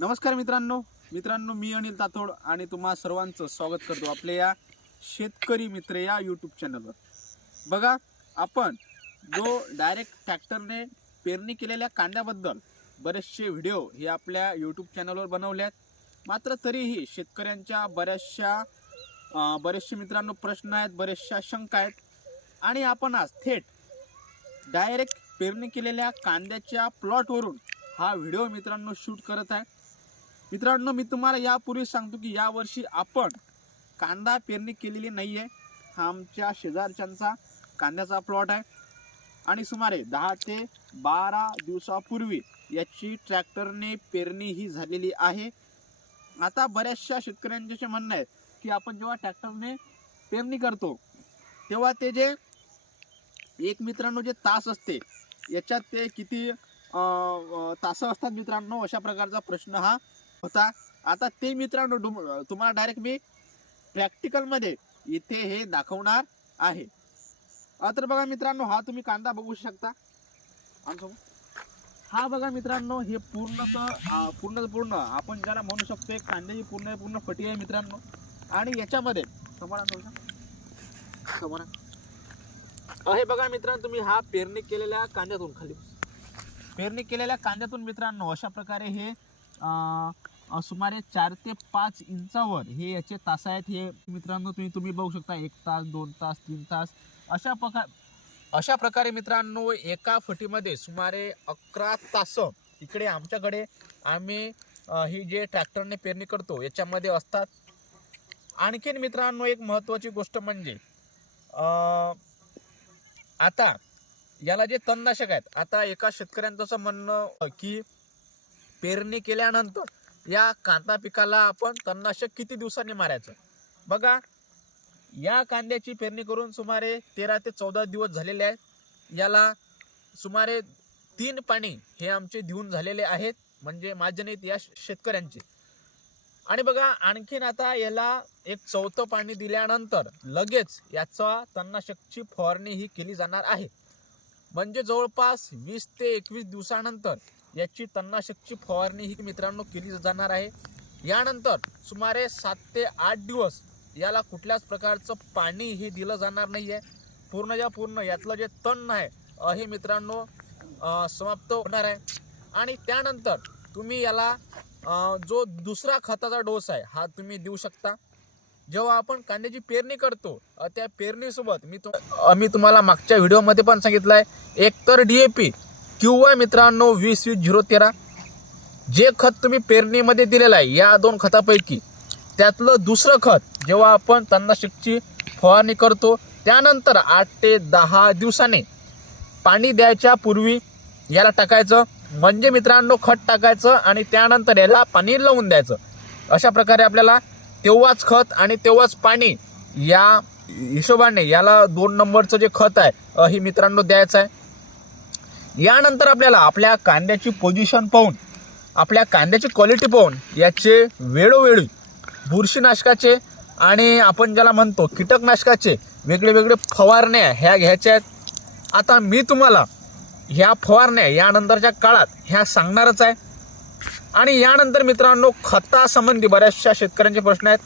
नमस्कार मित्रांनो. मित्रांनो मी अनिल तातोड आणि तुम्हा सर्वांचं स्वागत करतो आपल्या या शेतकरी मित्र या यूट्यूब चॅनलवर बघा आपण जो डायरेक्ट ट्रॅक्टरने पेरणी केलेल्या कांद्याबद्दल बरेचसे व्हिडिओ हे आपल्या यूट्यूब चॅनलवर बनवले आहेत मात्र तरीही शेतकऱ्यांच्या बऱ्याचशा बरेचसे मित्रांनो प्रश्न आहेत बरेचशा शंका आहेत. आणि आपण आज थेट डायरेक्ट पेरणी केलेल्या कांद्याच्या प्लॉटवरून हा व्हिडिओ मित्रांनो शूट करत आहे. मित्रांनो मी तुम्हाला यापूर्वी सांगतो की यावर्षी आपण कांदा पेरणी केलेली नाही आहे हा आमच्या शेजारच्यांचा कांद्याचा प्लॉट आहे. आणि सुमारे दहा ते बारा दिवसापूर्वी याची ट्रॅक्टरने पेरणी ही झालेली आहे. आता बऱ्याचशा शेतकऱ्यांचे असे म्हणणं आहे की आपण जेव्हा ट्रॅक्टरने पेरणी करतो तेव्हा ते जे एक मित्रांनो जे तास असते याच्यात ते किती तास असतात मित्रांनो अशा प्रकारचा प्रश्न हा होता. आता ते मित्रांनो डुम- तुम्हाला डायरेक्ट मी प्रॅक्टिकलमध्ये इथे हे दाखवणार आहे. तर बघा मित्रांनो हा तुम्ही कांदा बघू शकता. हा बघा मित्रांनो हे पूर्ण पूर्ण पूर्ण आपण ज्याला म्हणू शकतो कांद्याची पूर्ण पूर्ण फटी आहे मित्रांनो. आणि याच्यामध्ये हे बघा मित्रांनो तुम्ही हा पेरणी केलेल्या कांद्यातून खाली. पेरणी केलेल्या कांद्यातून मित्रांनो अशा प्रकारे हे सुमारे चार ते पाच इंचावर हे याचे तास आहेत. हे मित्रांनो तुम्ही तुम्ही बघू शकता एक तास दोन तास तीन तास. अशा प्रकार अशा प्रकारे मित्रांनो एका फटीमध्ये सुमारे अकरा तास इकडे आमच्याकडे आम्ही ही जे ट्रॅक्टरने पेरणी करतो याच्यामध्ये असतात. आणखीन मित्रांनो एक महत्त्वाची गोष्ट म्हणजे आता याला जे तणनाशक आहेत आता एका शेतकऱ्यांचं असं म्हणणं की पेरणी केल्यानंतर या कांदा पिकाला आपण तणनाशक किती दिवसांनी मारायचं? बघा या कांद्याची पेरणी करून सुमारे तेरा ते चौदा दिवस झालेले आहेत. याला सुमारे तीन पाणी हे आमचे देऊन झालेले आहेत म्हणजे माझे या शेतकऱ्यांचे. आणि बघा आणखीन आता याला एक चौथं पाणी दिल्यानंतर लगेच याचा तणनाशकची फवारणी ही केली जाणार आहे. म्हणजे जवळपास वीस ते एकवीस दिवसानंतर याची तणनाशकची फवारणी ही मित्रांनो केली जाणार आहे. यानंतर सुमारे सात ते आठ दिवस याला कुठल्याच प्रकारचं पाणी हे दिलं जाणार नाही आहे पूर्णच्या पूर्ण यातलं जे तण आहे हे मित्रांनो समाप्त होणार आहे. आणि त्यानंतर तुम्ही याला जो दुसरा खताचा डोस आहे हा तुम्ही देऊ शकता. जेव्हा आपण कांद्याची पेरणी करतो त्या पेरणीसोबत मी तुम मी तुम्हाला मागच्या व्हिडिओमध्ये पण सांगितलं आहे एकतर डी ए पी किंवा मित्रांनो वीस वीस झिरो तेरा. जे खत तुम्ही पेरणीमध्ये दिलेलं आहे या दोन खतापैकी. त्यातलं दुसरं खत जेव्हा आपण तन्नाशिकची फवारणी करतो त्यानंतर आठ ते दहा दिवसाने पाणी द्यायच्या पूर्वी याला टाकायचं. म्हणजे मित्रांनो खत टाकायचं आणि त्यानंतर याला पाणी लावून द्यायचं. अशा प्रकारे आपल्याला तेव्हाच खत आणि तेव्हाच पाणी या हिशोबाने याला दोन नंबरचं जे खत आहे हे मित्रांनो द्यायचं आहे. यानंतर आपल्याला आपल्या कांद्याची पोझिशन पाहून आपल्या कांद्याची क्वालिटी पाहून याचे वेळोवेळी बुरशीनाशकाचे आणि आपण ज्याला म्हणतो कीटकनाशकाचे वेगळे वेगळे फवारण्या ह्या घ्यायच्या आहेत. आता मी तुम्हाला ह्या फवारण्या यानंतरच्या काळात ह्या सांगणारच आहे. आणि यानंतर मित्रांनो खतासंबंधी बऱ्याचशा शेतकऱ्यांचे प्रश्न आहेत.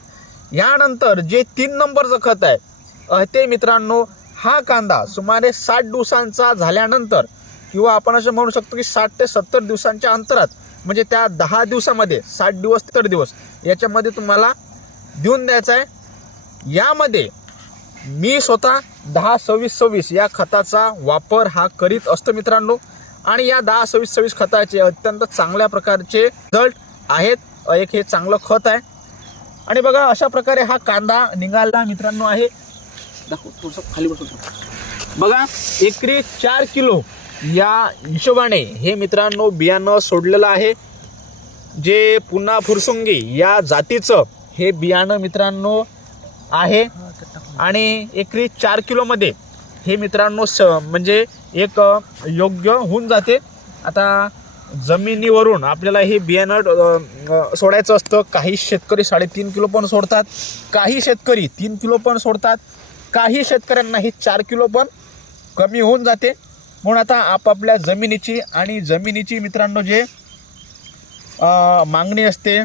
यानंतर जे तीन नंबरचं खत आहे ते मित्रांनो हा कांदा सुमारे साठ दिवसांचा झाल्यानंतर किंवा आपण असं म्हणू शकतो की साठ ते सत्तर दिवसांच्या अंतरात म्हणजे त्या दहा दिवसामध्ये साठ दिवस सत्तर दिवस याच्यामध्ये तुम्हाला देऊन द्यायचं आहे. यामध्ये मी स्वतः दहा सव्वीस सव्वीस या खताचा वापर हा करीत असतो मित्रांनो. आणि या दहा सव्वीस सव्वीस खताचे अत्यंत चांगल्या प्रकारचे रिझल्ट आहेत. एक हे चांगलं खत आहे. आणि बघा अशा प्रकारे हा कांदा निघाला मित्रांनो आहे. दाखव थोडंसं खाली बसून बघा एकरी चार किलो. या हिशोबाने हे मित्रांनो बियाणं सोडलेलं आहे. जे पुन्हा फुरसुंगी या जातीचं हे बियाणं मित्रांनो आहे. आणि एकरी चार किलोमध्ये हे मित्रांनो स म्हणजे एक योग्य होऊन जाते. आता जमिनीवरून आपल्याला हे बियाणं सोडायचं असतं. काही शेतकरी साडेतीन किलो पण सोडतात काही शेतकरी तीन किलो पण सोडतात काही शेतकऱ्यांना हे चार किलो पण कमी होऊन जाते. म्हणून आता आपापल्या जमिनीची आणि जमिनीची मित्रांनो जे मागणी असते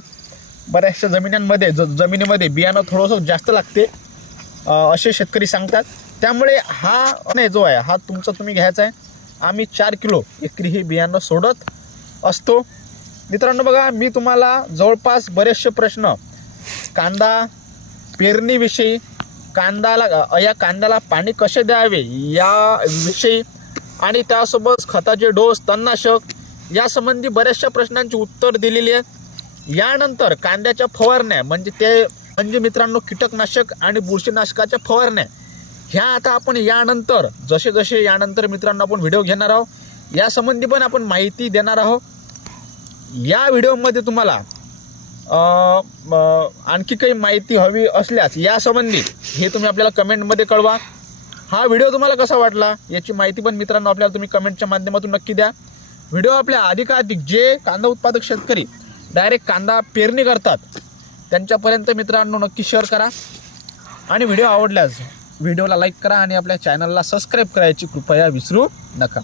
बऱ्याचशा जमिन्यांमध्ये ज जमिनीमध्ये बियाणं थोडंसं जास्त लागते असे शेतकरी सांगतात. त्यामुळे हा नाही जो आहे हा तुमचा तुम्ही घ्यायचा आहे. आम्ही चार किलो एकरी हे बियाणं सोडत असतो. मित्रांनो बघा मी तुम्हाला जवळपास बरेचसे प्रश्न कांदा पेरणीविषयी कांदाला या कांद्याला पाणी कसे द्यावे या विषयी आणि त्यासोबत खताचे डोस तणनाशक यासंबंधी बऱ्याचशा प्रश्नांची उत्तर दिलेली आहेत. यानंतर कांद्याच्या फवारण्या म्हणजे ते म्हणजे मित्रांनो कीटकनाशक आणि बुरशीनाशकाच्या फवारण्या. ह्या आता आपण यानंतर जसे जसे यानंतर मित्रांनो आपण व्हिडिओ घेणार आहोत यासंबंधी पण आपण माहिती देणार आहोत. या व्हिडिओमध्ये तुम्हाला आणखी काही माहिती हवी असल्यास यासंबंधी हे तुम्ही आपल्याला कमेंटमध्ये कळवा. हा व्हिडिओ तुम्हाला कसा वाटला याची माहिती पण मित्रांनो आपल्याला तुम्ही कमेंटच्या माध्यमातून नक्की द्या. व्हिडिओ आपल्या अधिकाधिक जे कांदा उत्पादक शेतकरी डायरेक्ट कांदा पेरणी करतात त्यांच्यापर्यंत मित्रांनो नक्की शेअर करा. आणि व्हिडिओ आवडल्यास व्हिडिओला लाईक करा आणि आपल्या चॅनलला सबस्क्राईब करायची कृपया विसरू नका.